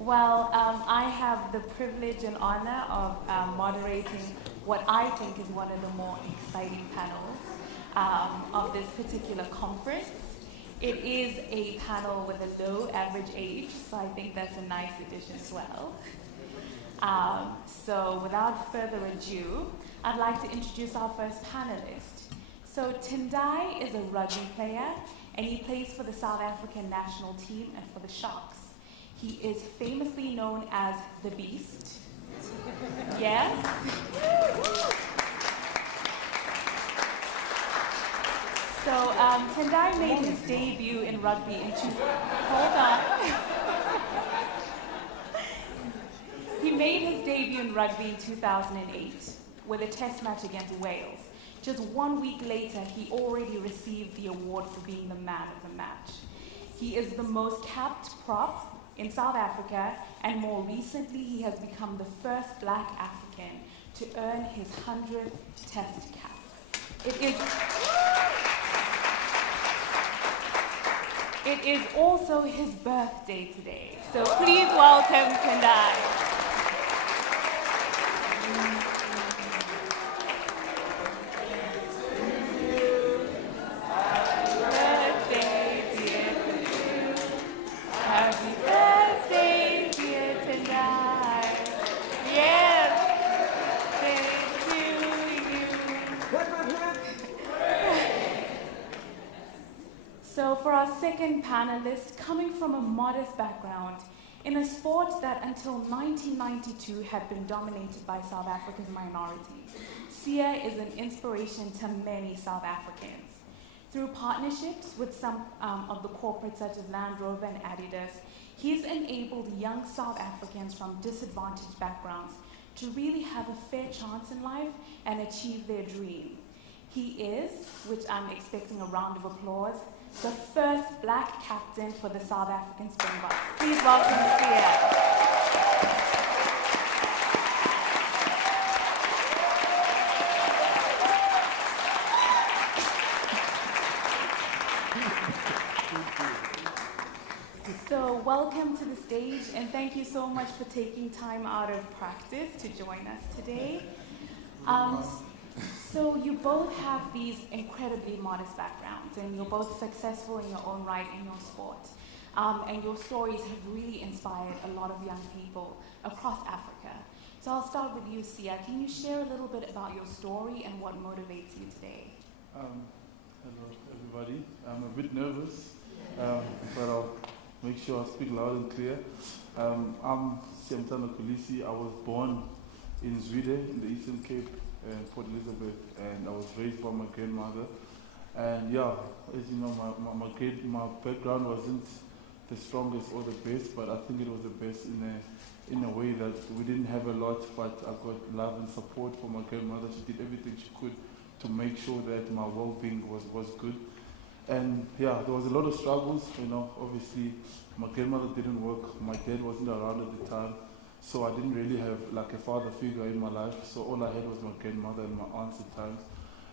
I have the privilege and honor of moderating what I think is one of the more exciting panels of this particular conference. It is a panel with a low average age, so I think that's a nice addition as well. So without further ado, I'd like to introduce our first panelist. So Tendai is a rugby player, and he plays for the South African national team and for the Sharks. He is famously known as the Beast. Yes? So Tendai made his debut in rugby in hold on. He made his debut in rugby in 2008 with a test match against Wales. Just 1 week later, he already received the award for being the man of the match. He is the most capped prop in South Africa, and more recently, he has become the first Black African to earn his 100th test cap. It is also his birthday today, so please welcome Tendai. So for our second panelist, coming from a modest background, in a sport that until 1992 had been dominated by South Africa's minorities, Sia is an inspiration to many South Africans. Through partnerships with some of the corporates such as Land Rover and Adidas, he's enabled young South Africans from disadvantaged backgrounds to really have a fair chance in life and achieve their dream. He is, which I'm expecting a round of applause, the first Black captain for the South African Springboks. Please welcome Sia. So welcome to the stage, and thank you so much for taking time out of practice to join us today. So you both have these incredibly modest backgrounds, and you're both successful in your own right in your sport. And your stories have really inspired a lot of young people across Africa. So I'll start with you, Sia. Can you share a little bit about your story and what motivates you today? Hello, everybody. I'm a bit nervous, but I'll make sure I speak loud and clear. I'm Siamtana Kolisi. I was born in Zwide, in the Eastern Cape, Port Elizabeth, and I was raised by my grandmother. And yeah, as you know, my background wasn't the strongest or the best, but I think it was the best in a way that we didn't have a lot, but I got love and support from my grandmother. She did everything she could to make sure that my well-being was good. And yeah, there was a lot of struggles, obviously my grandmother didn't work, my dad wasn't around at the time, so I didn't really have like a father figure in my life, so all I had was my grandmother and my aunts at times.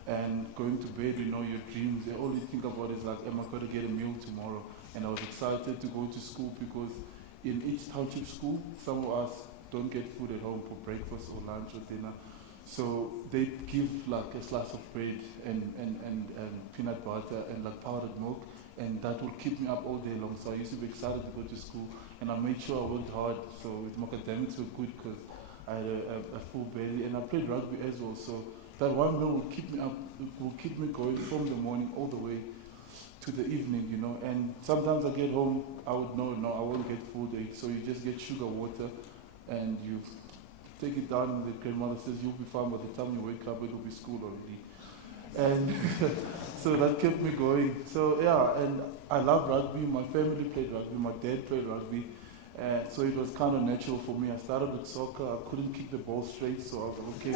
And going to bed, your dreams, all you think about is like, am I going to get a meal tomorrow? And I was excited to go to school because in each township school, some of us don't get food at home for breakfast or lunch or dinner. So they give like a slice of bread and peanut butter and like powdered milk, and that will keep me up all day long. So I used to be excited to go to school, and I made sure I worked hard. So with my academics were good because I had a full belly, and I played rugby as well. So that one meal will keep me up, will keep me going from the morning all the way to the evening, And sometimes I get home, I would know, no, I won't get food. So you just get sugar water, and you take it down, and the grandmother says, you'll be fine by the time you wake up, it'll be school already. And so that kept me going. So yeah, and I love rugby. My family played rugby. My dad played rugby. So it was kind of natural for me. I started with soccer. I couldn't kick the ball straight, so I was like,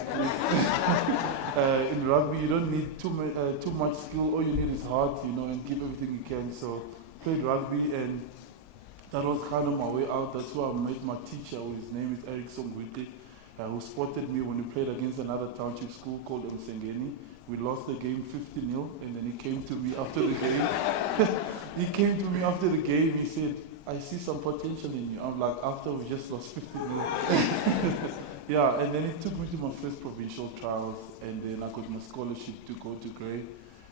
okay. In rugby, you don't need too much skill. All you need is heart, and give everything you can. So played rugby, and that was kind of my way out. That's where I met my teacher. His name is Eric Songwiti. Who spotted me when we played against another township school called Msengeni. We lost the game 50-0, and then he came to me after the game. He came to me after the game, he said, I see some potential in you. I'm like, after we just lost 50 minutes. Yeah, and then it took me to my first provincial trials, and then I got my scholarship to go to Grey.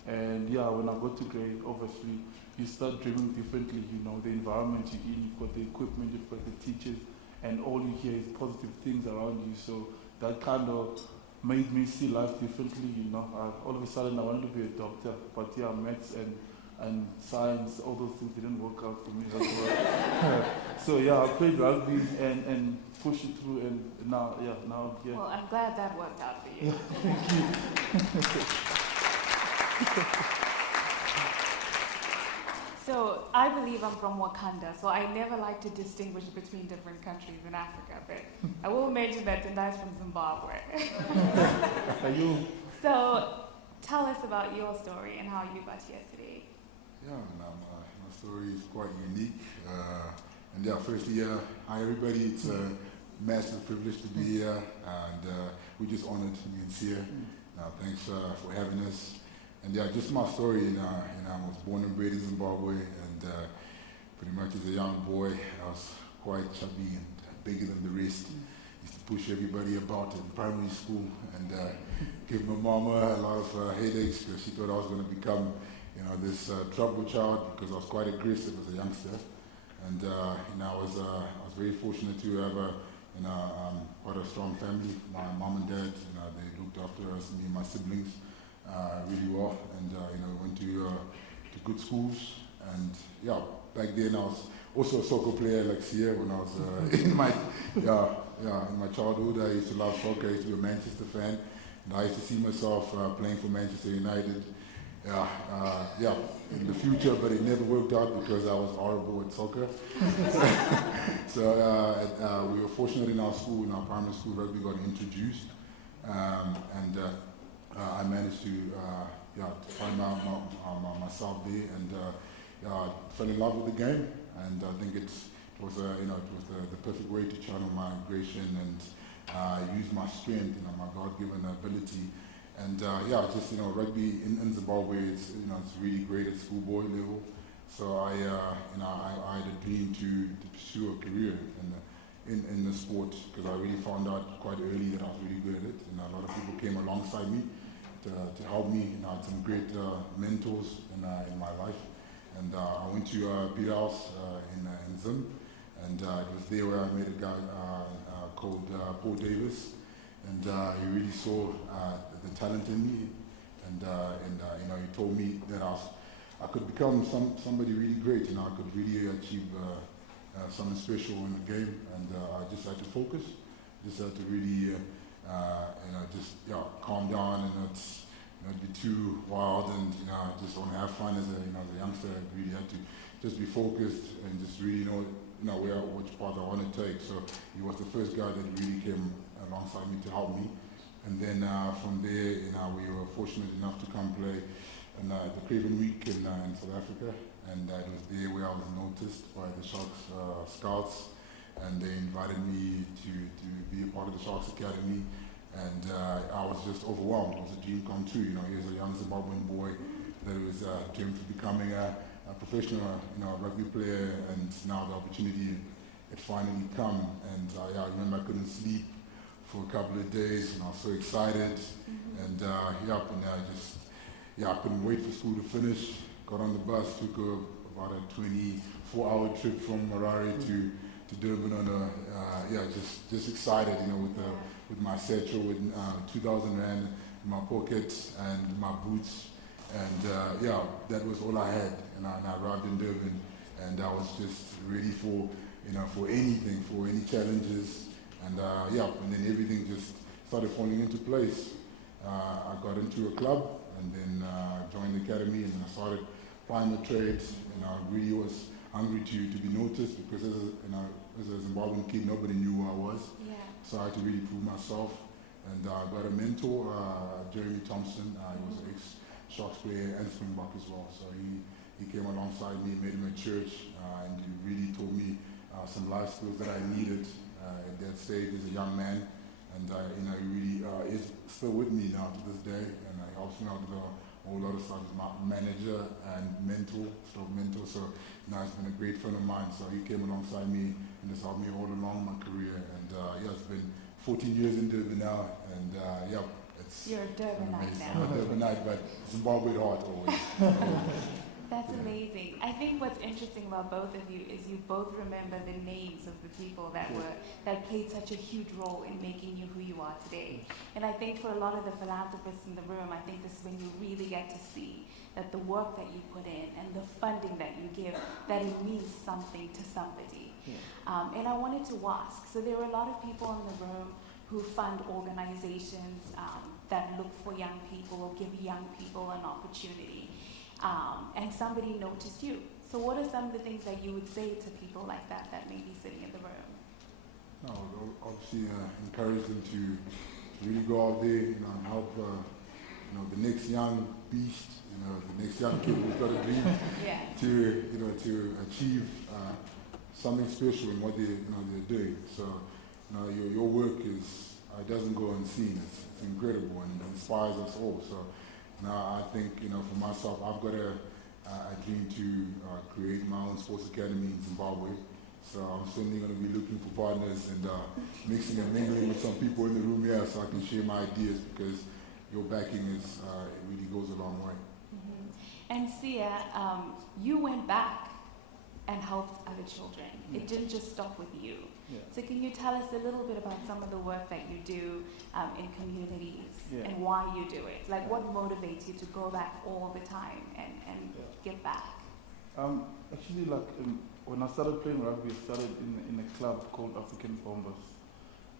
And yeah, when I got to Grey, obviously, you start dreaming differently, you know, the environment you're in, you've got the equipment, you've got the teachers, and all you hear is positive things around you. So that kind of made me see life differently, you know. All of a sudden I wanted to be a doctor, but yeah, maths and science, all those things didn't work out for me as well. So yeah, I played rugby and pushed it through, and now I'm here. Well, I'm glad that worked out for you. Yeah, thank you. So I believe I'm from Wakanda, so I never like to distinguish between different countries in Africa, but I will mention that Tendai's from Zimbabwe. Are you? So tell us about your story and how you got here today. Yeah, my story is quite unique. And yeah, firstly, hi everybody. It's a massive privilege to be here, and we're just honored to be here. Thanks for having us. And yeah, just my story. I was born and bred in Zimbabwe, and pretty much as a young boy, I was quite chubby and bigger than the rest. Used to push everybody about in primary school, and give my mama a lot of headaches because she thought I was going to become, this trouble child, because I was quite aggressive as a youngster. And I was very fortunate to have quite a strong family. My mom and dad, they looked after us, me and my siblings, really well. And we went to good schools. And yeah, back then I was also a soccer player like Sia when I was in my childhood. I used to love soccer. I used to be a Manchester fan, and I used to see myself playing for Manchester United. In the future, but it never worked out because I was horrible at soccer. So we were fortunate in our school, in our primary school, rugby got introduced, and I managed to find myself there, and fell in love with the game. And I think it was the perfect way to channel my aggression and use my strength, my God-given ability. And rugby in Zimbabwe, it's really great at schoolboy level. So I had a dream to pursue a career in the sport, because I really found out quite early that I was really good at it. And a lot of people came alongside me to help me. I had some great mentors in my life. And I went to Beat House in Zim, and it was there where I met a guy called Paul Davis. And he really saw the talent in me, and he told me that I could become somebody really great, I could really achieve something special in the game, and I just had to focus, just had to really, calm down and not be too wild, and just want to have fun as a youngster. I really had to just be focused and just really know which path I want to take. So he was the first guy that really came alongside me to help me. And then from there, we were fortunate enough to come play in the Craven Week in South Africa. And it was there where I was noticed by the Sharks scouts, and they invited me to be a part of the Sharks Academy. And I was just overwhelmed. It was a dream come true. Here's a young Zimbabwean boy that was dreamed of becoming a professional, rugby player, and now the opportunity had finally come. And I remember I couldn't sleep for a couple of days, and I was so excited. And I couldn't wait for school to finish. Got on the bus, took about a 24-hour trip from Harare to Durban on just excited, with my satchel, with 2,000 rand in my pocket and my boots. And that was all I had. And I arrived in Durban, and I was just ready for anything, for any challenges. And then everything just started falling into place. I got into a club, and then joined the academy, and I started applying the trades. And I really was hungry to be noticed, because as a Zimbabwean kid, nobody knew who I was. Yeah. So I had to really prove myself. And I got a mentor, Jeremy Thompson. He was an ex-Sharks player and Springbok as well. So he came alongside me, met him at church, and he really taught me some life skills that I needed at that stage as a young man. And he really is still with me now to this day, and he helps me out with whole lot of stuff. He's my manager and mentor, So, he's been a great friend of mine. So he came alongside me and has helped me all along my career. And it's been 14 years in Durban now. And it's You're a Durbanite amazing. now. I'm a Durbanite, but Zimbabwe at heart always. That's amazing. I think what's interesting about both of you is you both remember the names of the people that played such a huge role in making you who you are today. And I think for a lot of the philanthropists in the room, I think this is when you really get to see that the work that you put in and the funding that you give, that it means something to somebody. And I wanted to ask, so there are a lot of people in the room who fund organizations that look for young people or give young people an opportunity. And somebody noticed you. So what are some of the things that you would say to people like that may be sitting in the room? No, obviously encourage them to really go out there, and help, the next young beast, the next young kid who's got a dream to achieve something special in what they're doing. So, your work it doesn't go unseen. It's incredible and inspires us all. So, I think, for myself, I've got a dream to create my own sports academy in Zimbabwe. So I'm certainly going to be looking for partners and mixing and mingling with some people in the room here so I can share my ideas, because your backing it really goes a long way. Mm-hmm. And Sia, you went back and helped other children. It didn't just stop with you. Yeah. So can you tell us a little bit about some of the work that you do in communities and why you do it? Like what motivates you to go back all the time and give back? Actually, when I started playing rugby, I started in a club called African Bombers.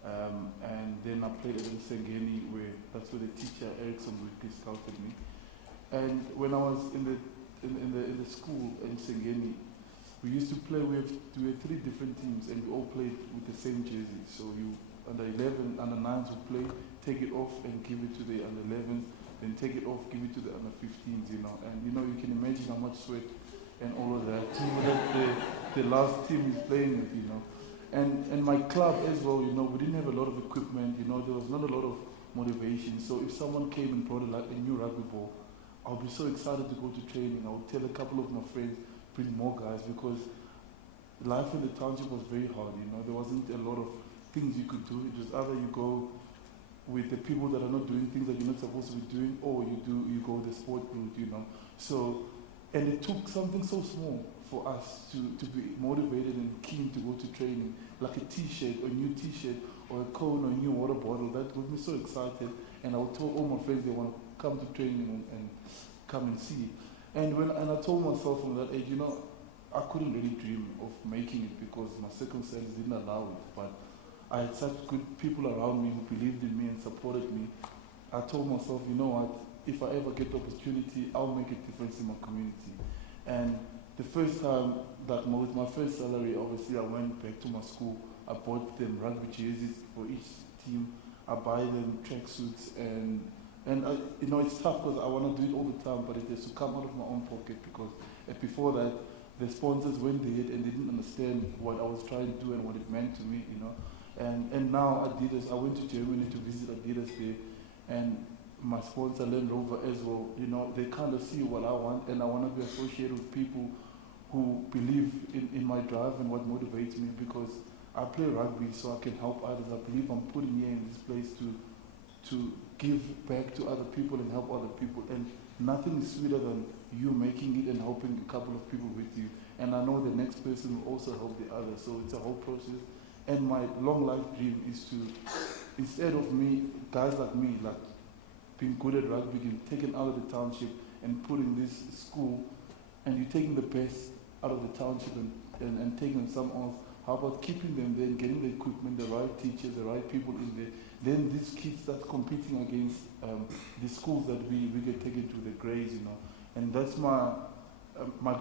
And then I played at Nsengeni, that's where the teacher, Erickson Wickley, scouted me. And when I was in the school in Nsengeni, we used to play, we had 3 different teams and we all played with the same jersey. So you, under 11, under 9s would play, take it off and give it to the under 11s, then take it off, give it to the under 15s, And you can imagine how much sweat and all of that the last team is playing with, And my club as well, we didn't have a lot of equipment, there was not a lot of motivation. So if someone came and brought a new rugby ball, I would be so excited to go to training. I would tell a couple of my friends, bring more guys, because life in the township was very hard, There wasn't a lot of things you could do. It was either you go with the people that are not doing things that you're not supposed to be doing, or you go the sport route, So, and it took something so small for us to be motivated and keen to go to training, like a t-shirt, or a new t-shirt, or a cone, or a new water bottle. That got me so excited, and I would tell all my friends they want to come to training and come and see. And I told myself from that age, I couldn't really dream of making it because my circumstances didn't allow it. But I had such good people around me who believed in me and supported me. I told myself, you know what, if I ever get the opportunity, I'll make a difference in my community. And the first time that with my first salary, obviously I went back to my school. I bought them rugby jerseys for each team. I buy them tracksuits and it's tough because I want to do it all the time, but it has to come out of my own pocket because before that, the sponsors went there and they didn't understand what I was trying to do and what it meant to me, And now Adidas, I went to Germany to visit Adidas there, and my sponsor Land Rover as well, they kind of see what I want, and I want to be associated with people who believe in my drive and what motivates me, because I play rugby so I can help others. I believe I'm putting here in this place to give back to other people and help other people. And nothing is sweeter than you making it and helping a couple of people with you. And I know the next person will also help the other. So it's a whole process. And my long life dream is to, instead of guys like me, like being good at rugby, getting taken out of the township and put in this school, and you're taking the best out of the township and taking them somewhere else. How about keeping them there and getting the equipment, the right teachers, the right people in there? Then these kids start competing against the schools that we get taken to the grades, And that's my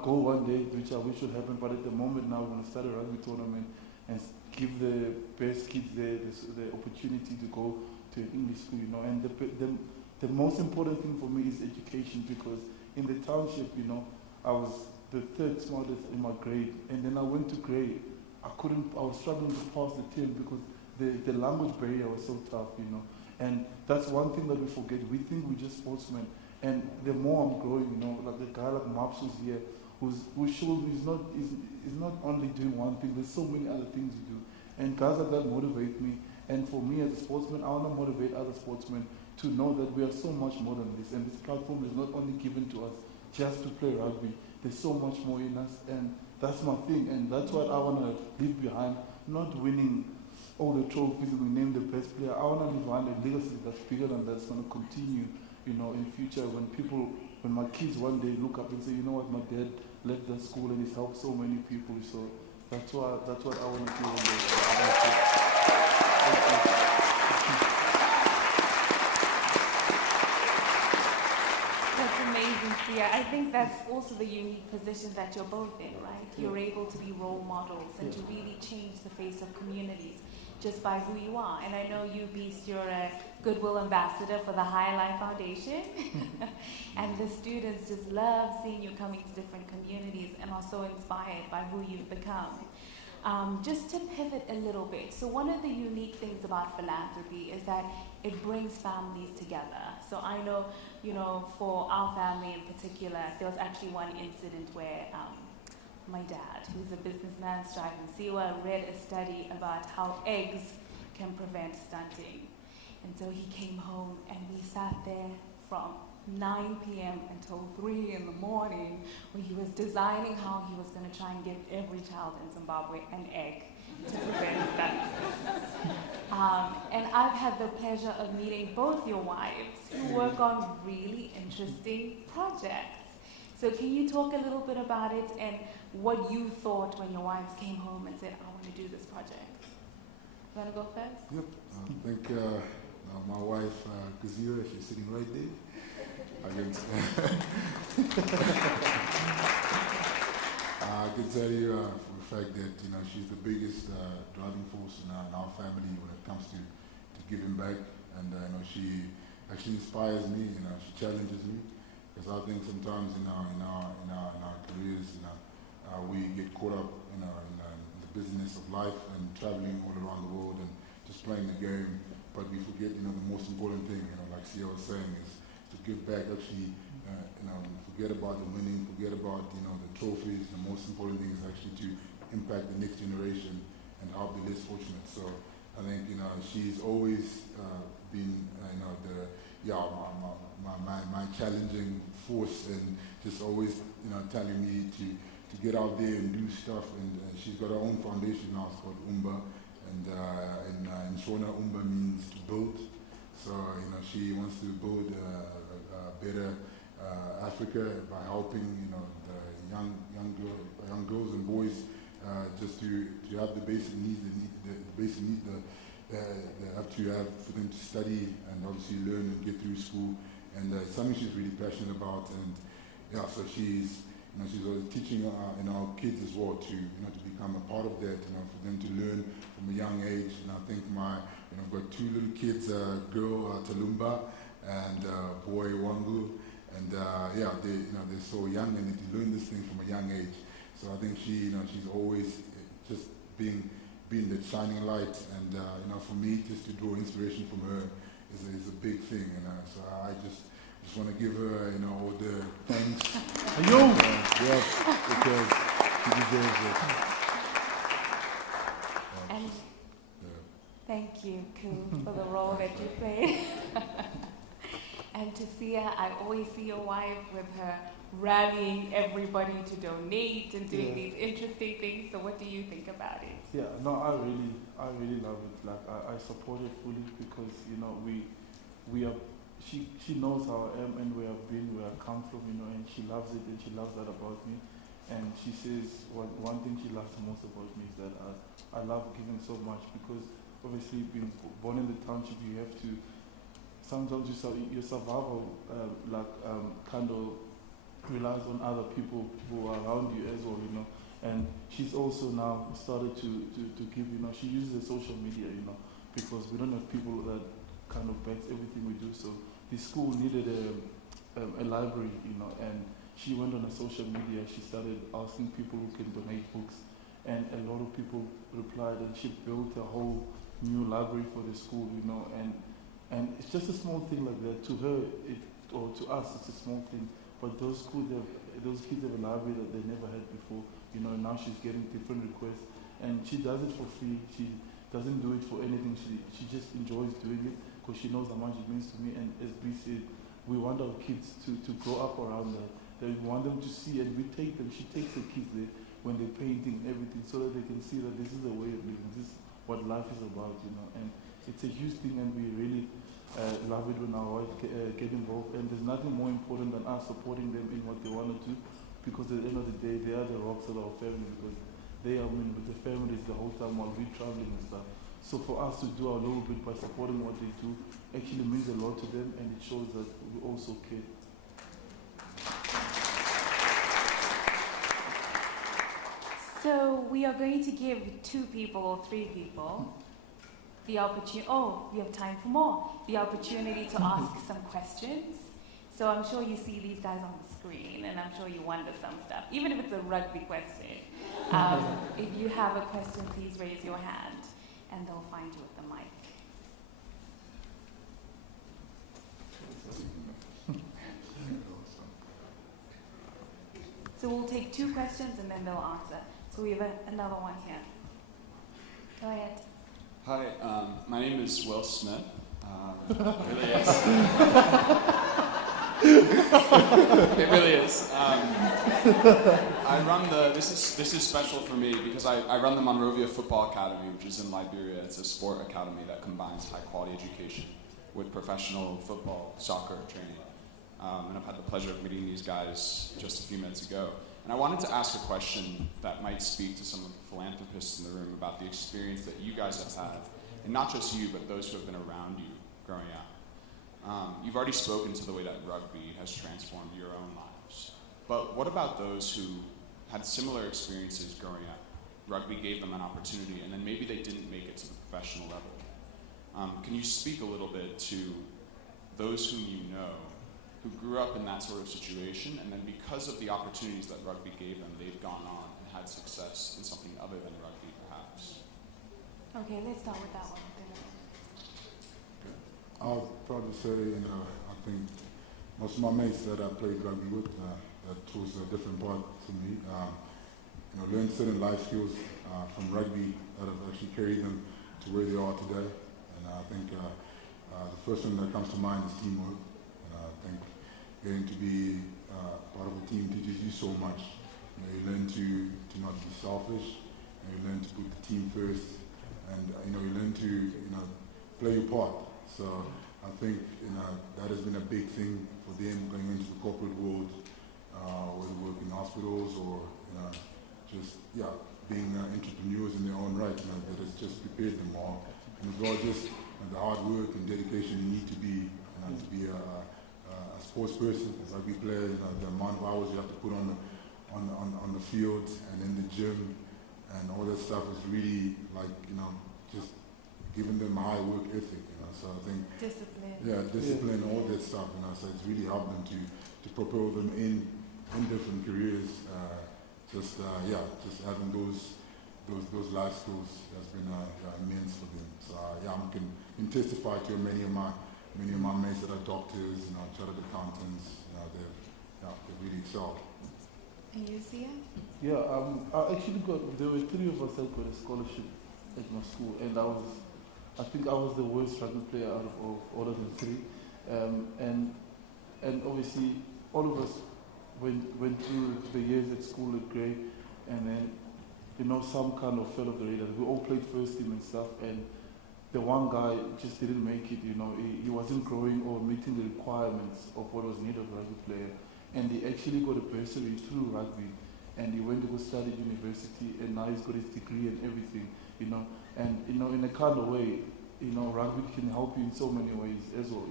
goal one day, which I wish would happen. But at the moment now, we're going to start a rugby tournament and give the best kids there the opportunity to go to an English school, And the most important thing for me is education, because in the township, I was the 3rd smartest in my grade. And then I went to grade. I was struggling to pass the term because the language barrier was so tough, And that's one thing that we forget. We think we're just sportsmen. And the more I'm growing, you know, like a guy like Maps who's here, who shows me is not only doing one thing, there's so many other things you do. And guys like that motivate me. And for me as a sportsman, I want to motivate other sportsmen to know that we are so much more than this. And this platform is not only given to us just to play rugby. There's so much more in us. And that's my thing. And that's what I want to leave behind. Not winning all the trophies and we name the best player. I want to leave behind a legacy that's bigger than that's going to continue, you know, in future when my kids one day look up and say, you know what, my dad left that school and he's helped so many people. So that's what I want to do. That's amazing, Sia. I think that's also the unique position that you're both in, right? You're able to be role models and to really change the face of communities just by who you are. And I know you, Beast, you're a Goodwill Ambassador for the High Life Foundation. And the students just love seeing you coming to different communities and are so inspired by who you've become. Just to pivot a little bit, so one of the unique things about philanthropy is that it brings families together. So I know, you know, for our family in particular, there was actually one incident where my dad, who's a businessman striving Siwa, read a study about how eggs can prevent stunting. And so he came home and we sat there from 9 p.m. until 3 in the morning where he was designing how he was going to try and give every child in Zimbabwe an egg to prevent stunting. And I've had the pleasure of meeting both your wives who work on really interesting projects. So can you talk a little bit about it and what you thought when your wives came home and said, I want to do this project? You want to go first? Yep. I think my wife, Kazira, she's sitting right there. I can tell you for the fact that, you know, she's the biggest driving force in our family when it comes to giving back. And you know, she actually inspires me. You know, she challenges me because I think sometimes in our careers, you know, we get caught up, you know, in the business of life and traveling all around the world and just playing the game. But we forget, you know, the most important thing. You know, like Sia was saying, is to give back. Actually, you know, forget about the winning, forget about, you know, the trophies. The most important thing is actually to impact the next generation and help the less fortunate. So I think, you know, she's always been, you know, my challenging force and just always, you know, telling me to get out there and do stuff. And she's got her own foundation now. It's called Umba, and in Shona, Umba means to build. So, you know, she wants to build a better Africa by helping, you know, the young girls and boys just to have the basic needs, the basic needs they have to have for them to study and obviously learn and get through school. And it's something she's really passionate about. And yeah, so she's always teaching our kids as well to, you know, to become a part of that, you know, for them to learn from a young age. And I think I've got 2 little kids, a girl, Talumba, and boy, Wangu. And yeah, they're so young and they learn this thing from a young age. So I think she's always just being the shining light. And you know, for me, just to draw inspiration from her is a big thing. So I just want to give her, you know, all the thanks. Yeah, because she deserves it. And thank you, Ku, for the role that you play. And to Sia, I always see your wife with her rallying everybody to donate and doing these interesting things. So what do you think about it? Yeah, no, I really love it. Like I support it fully because, you know, we are. She knows how I am and where I've been, where I come from, you know, and she loves it and she loves that about me. And she says one thing she loves most about me is that I love giving so much because obviously being born in the township, you have to, sometimes your survival kind of relies on other people who are around you as well, you know. And she's also now started to give, you know, she uses the social media, you know, because we don't have people that kind of backs everything we do. So the school needed a library, you know, and she went on a social media. She started asking people who can donate books, and a lot of people replied, and she built a whole new library for the school, you know, and it's just a small thing like that. To her, it or to us, it's a small thing. But those kids have a library that they never had before. You know, now she's getting different requests, and she does it for free. She doesn't do it for anything. She just enjoys doing it because she knows how much it means to me. And as Bree said, we want our kids to grow up around her. That we want them to see, and we take them. She takes the kids there when they're painting everything, so that they can see that this is a way of living. This is what life is about, you know. And it's a huge thing, and we really love it when our wives get involved. And there's nothing more important than us supporting them in what they want to do, because at the end of the day, they are the rocks of our family, because they are with the families the whole time while we're traveling and stuff. So for us to do our little bit by supporting what they do actually means a lot to them, and it shows that we also care. So we are going to give 2 people or 3 people the opportunity. Oh, we have time for more. The opportunity to ask some questions. So I'm sure you see these guys on the screen, and I'm sure you wonder some stuff, even if it's a rugby question. If you have a question, please raise your hand, and they'll find you with the mic. So we'll take 2 questions, and then they'll answer. So we have another one here. Go ahead. Hi, my name is Will Smith. Really is. It really is. I run this is special for me because I run the Monrovia Football Academy, which is in Liberia. It's a sport academy that combines high quality education with professional football, soccer training. And I've had the pleasure of meeting these guys just a few minutes ago. And I wanted to ask a question that might speak to some of the philanthropists in the room about the experience that you guys have had, and not just you, but those who have been around you growing up. You've already spoken to the way that rugby has transformed your own lives. But what about those who had similar experiences growing up? Rugby gave them an opportunity, and then maybe they didn't make it to the professional level. Can you speak a little bit to those whom you know who grew up in that sort of situation, and then because of the opportunities that rugby gave them, they've gone on and had success in something other than rugby, perhaps? Okay, let's start with that one. I'll probably say, I think most of my mates that I played rugby with, that was a different part to me. Learned certain life skills from rugby that have actually carried them to where they are today. And I think the first one that comes to mind is teamwork. And I think getting to be part of a team teaches you so much. You learn to not be selfish, and you learn to put the team first, and you learn to play your part. So I think that has been a big thing for them going into the corporate world, whether work in hospitals or being entrepreneurs in their own right. That has just prepared them all, and as well just the hard work and dedication you need to be a sports person, a rugby player. The amount of hours you have to put on the field and in the gym, and all that stuff is really just giving them a high work ethic. So I think discipline, all that stuff. So it's really helped them to propel them in different careers. Just having those life skills has been immense for them. So I can testify to many of my mates that are doctors, chartered accountants. They really excel. And you see it? Yeah, I actually there were 3 of us that got a scholarship at my school, and I think I was the worst rugby player out of all of the 3. And obviously all of us went through the years at school at Grey, and then some kind of fell off the radar. We all played first team and stuff, and the one guy just didn't make it. He wasn't growing or meeting the requirements of what was needed of a rugby player, and he actually got a bursary through rugby, and he went to go study at university, and now he's got his degree and everything. And in a kind of way, rugby can help you in so many ways as well.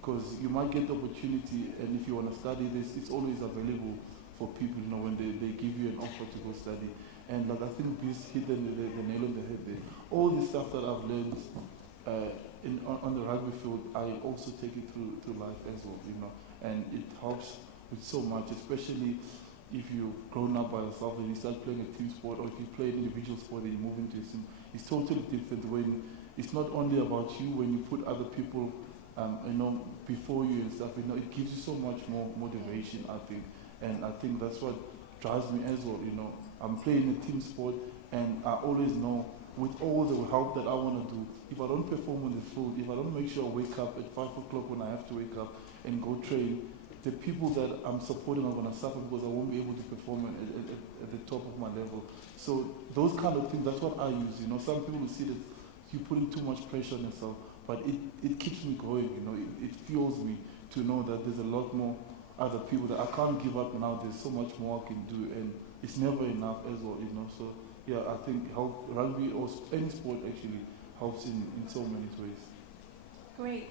Because you might get the opportunity, and if you want to study this, it's always available for people. When they give you an offer to go study. And I think this hit the nail on the head there. All the stuff that I've learned on the rugby field, I also take it through life as well, and it helps with so much, especially if you've grown up by yourself and you start playing a team sport, or if you play an individual sport and you move into a team. It's totally different when it's not only about you, when you put other people before you and stuff. It gives you so much more motivation, I think, and I think that's what drives me as well. I'm playing a team sport, and I always know with all the help that I want to do, if I don't perform on the field, if I don't make sure I wake up at 5 o'clock when I have to wake up and go train, the people that I'm supporting are going to suffer because I won't be able to perform at the top of my level. So those kind of things, that's what I use. Some people will see that you're putting too much pressure on yourself, but it keeps me going. It fuels me to know that there's a lot more other people that I can't give up now. There's so much more I can do, and it's never enough as well. So yeah, I think rugby or any sport actually helps in so many ways. Great.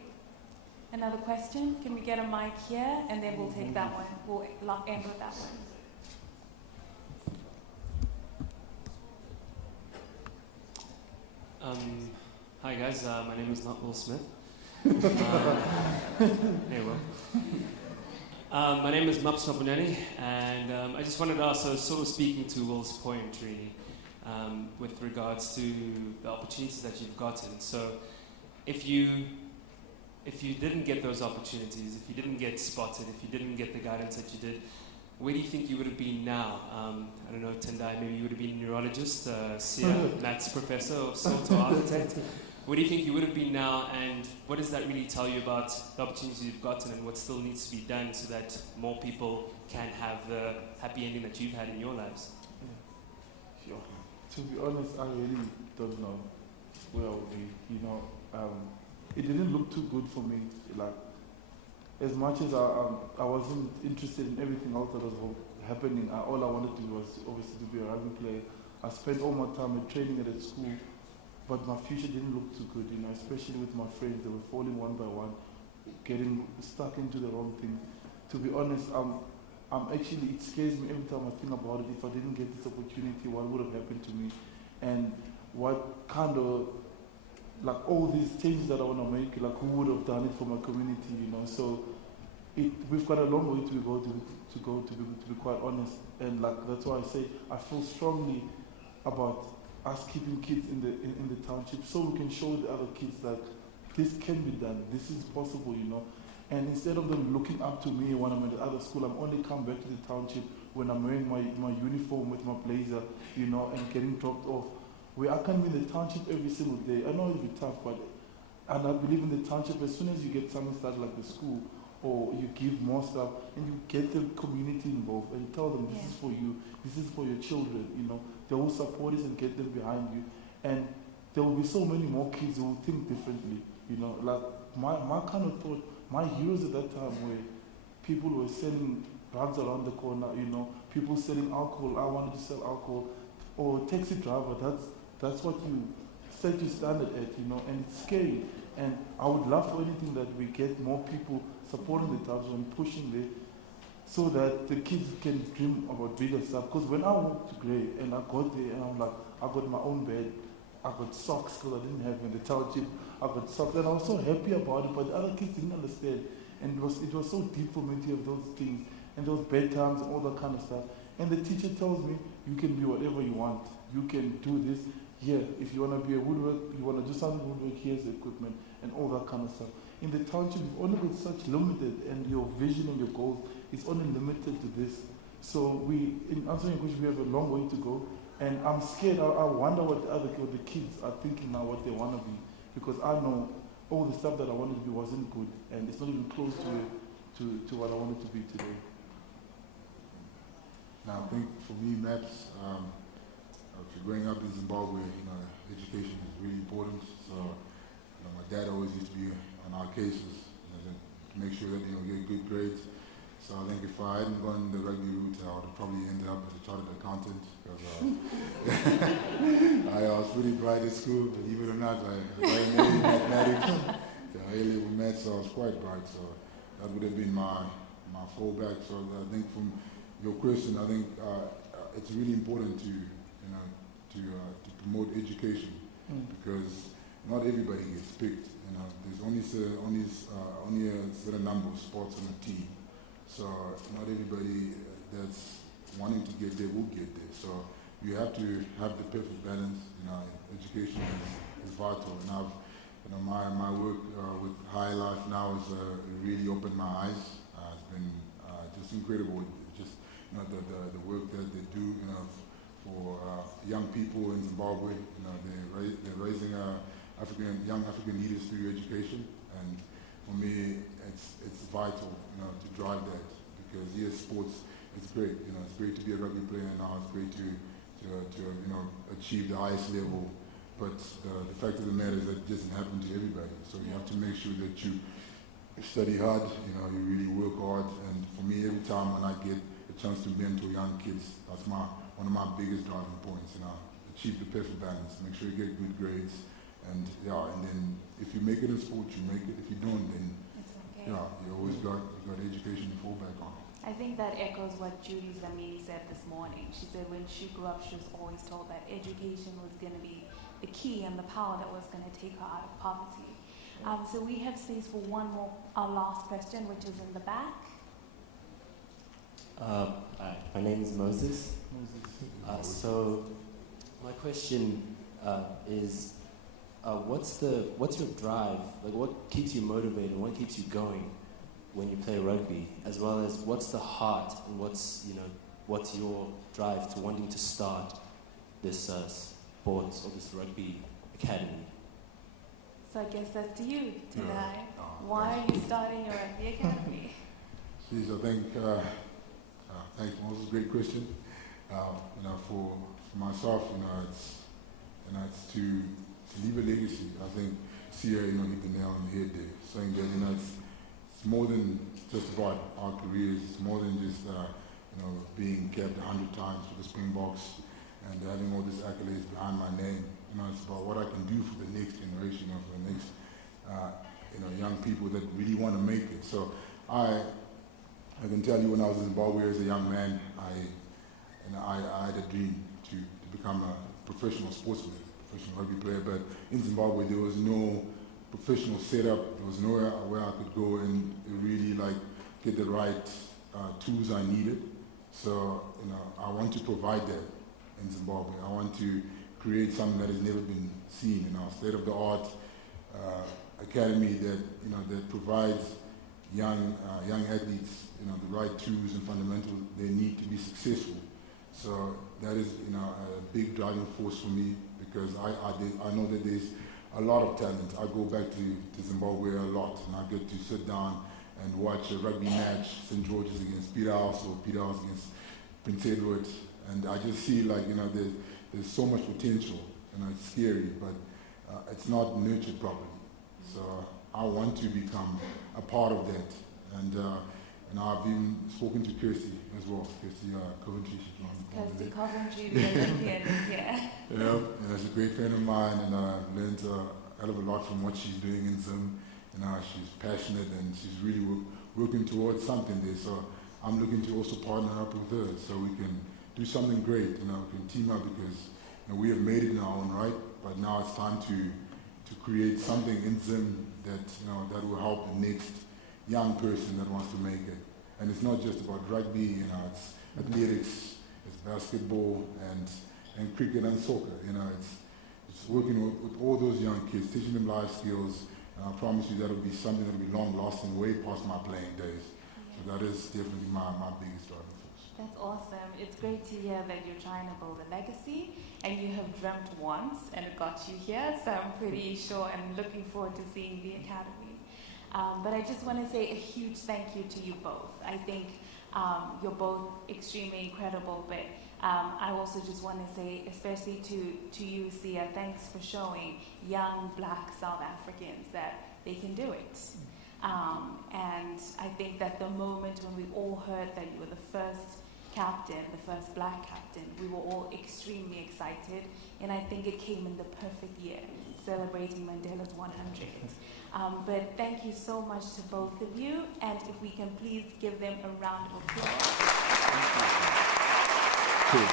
Another question? Can we get a mic here? And then we'll take that one. We'll end with that one. Hi guys, my name is not Will Smith. Hey Will. My name is Maps Mapunani, and I just wanted to ask, sort of speaking to Will's point really, with regards to the opportunities that you've gotten. So if you didn't get those opportunities, if you didn't get spotted, if you didn't get the guidance that you did, where do you think you would have been now? I don't know, Tendai, maybe you would have been a neurologist, Sia, maths professor of sorts, or architect. Where do you think you would have been now, and what does that really tell you about the opportunities you've gotten and what still needs to be done so that more people can have the happy ending that you've had in your lives? Sure. To be honest, I really don't know where I would be. It didn't look too good for me. Like, as much as I wasn't interested in everything else that was happening, all I wanted to do was obviously to be a rugby player. I spent all my time training at school, but my future didn't look too good, especially with my friends. They were falling one by one, getting stuck into the wrong thing. To be honest, it scares me every time I think about it. If I didn't get this opportunity, what would have happened to me? And what kind of, all these changes that I want to make, who would have done it for my community, So we've got a long way to go to be quite honest. And that's why I say I feel strongly about us keeping kids in the township, so we can show the other kids that this can be done, this is possible, And instead of them looking up to me when I'm at the other school, I'm only come back to the township when I'm wearing my uniform with my blazer, and getting dropped off. Where I can be in the township every single day. I know it'll be tough, and I believe in the township, as soon as you get something started like the school, or you give more stuff, and you get the community involved, and you tell them this is for you, this is for your children, they will support us and get them behind you. And there will be so many more kids who will think differently, my kind of thought, my heroes at that time were people who were selling drugs around the corner, people selling alcohol. I wanted to sell alcohol, or taxi driver. That's what you set your standard at, and it's scary. And I would love for anything that we get more people supporting the township and pushing there, so that the kids can dream about bigger stuff. Because when I walked to Grey and I got there and I'm like, I got my own bed, I got socks because I didn't have in the township. I got socks, and I was so happy about it. But the other kids didn't understand, and it was so deep for me to have those things and those bedtimes and all that kind of stuff. And the teacher tells me, you can be whatever you want. You can do this. Here, if you want to be a woodwork, you want to do something woodwork, here's the equipment and all that kind of stuff. In the township, you've only got such limited, and your vision and your goals is only limited to this. So in answering your question, we have a long way to go. And I'm scared. I wonder what the kids are thinking now, what they want to be. Because I know all the stuff that I wanted to be wasn't good. And it's not even close to what I wanted to be today. Now, I think for me, maths, growing up in Zimbabwe, education is really important. So, my dad always used to be on our cases to make sure that we get good grades. So I think if I hadn't gone the rugby route, I would have probably ended up as a chartered accountant. Because I was pretty bright at school, but even or not, I made mathematics, A-level maths, so I was quite bright. So that would have been my fallback. So I think from your question, I think it's really important to promote education, because not everybody gets picked. There's only a certain number of spots on a team, so not everybody that's wanting to get there will get there. So you have to have the perfect balance. Education is vital, and my work with High Life now has really opened my eyes. It's been just incredible. Just the work that they do, for young people in Zimbabwe. They're raising young African leaders through education, and for me, it's vital, to drive that, because yes, sports is great. It's great to be a rugby player now. It's great to achieve the highest level. But the fact of the matter is that it doesn't happen to everybody. So you have to make sure that you study hard, you really work hard. And for me, every time when I get a chance to mentor young kids, that's one of my biggest driving points. Achieve the perfect balance, make sure you get good grades. And then if you make it in sport, you make it. If you don't, then It's okay. you always got education to fall back on. I think that echoes what Judy Dlamini said this morning. She said when she grew up, she was always told that education was going to be the key and the power that was going to take her out of poverty. So we have space for our last question, which is in the back. Hi, my name is Moses. So my question is, what's your drive? Like, what keeps you motivated? What keeps you going when you play rugby? As well as, what's the heart and what's your drive to wanting to start this sports or this rugby academy? So I guess that's to you today. Yeah. Why are you starting your rugby academy? Geez, I think, thanks, Moses. Great question. For myself, it's to leave a legacy. I think Sia, hit the nail on the head there, saying that, it's more than just about our careers. It's more than just, being capped 100 times for the Springboks and having all these accolades behind my name. It's about what I can do for the next generation, for the next, young people that really want to make it. So I can tell you, when I was in Zimbabwe as a young man, I had a dream to become a professional sportsman, professional rugby player. But in Zimbabwe, there was no professional setup. There was nowhere where I could go and really get the right tools I needed. So I want to provide that in Zimbabwe. I want to create something that has never been seen, state-of-the-art academy that provides young athletes, the right tools and fundamentals they need to be successful. So that is, a big driving force for me, because I know that there's a lot of talent. I go back to Zimbabwe a lot, and I get to sit down and watch a rugby match, St. George's against Peterhouse or Peterhouse against Prince Edward, and I just see there's so much potential. It's scary, but it's not nurtured properly. So I want to become a part of that. And I've even spoken to Kirsty as well. Kirsty Coventry. Kirsty Coventry, the Olympian, yeah. Yeah, she's a great friend of mine, and I've learned a hell of a lot from what she's doing in Zim. She's passionate, and she's really working towards something there. So I'm looking to also partner up with her, so we can do something great. We can team up, because we have made it in our own right, but now it's time to create something in Zim that that will help the next young person that wants to make it. And it's not just about rugby, it's athletics, it's basketball and cricket and soccer. It's working with all those young kids, teaching them life skills. And I promise you that'll be something that'll be long lasting, way past my playing days. So that is definitely my biggest driving force. That's awesome. It's great to hear that you're trying to build a legacy, and you have dreamt once and it got you here. So I'm pretty sure and looking forward to seeing the academy. But I just want to say a huge thank you to you both. I think you're both extremely incredible, but I also just want to say, especially to you, Sia, thanks for showing young Black South Africans that they can do it. And I think that the moment when we all heard that you were the first captain, the first Black captain, we were all extremely excited, and I think it came in the perfect year, celebrating Mandela's 100. But thank you so much to both of you, and if we can please give them a round of applause. Cool.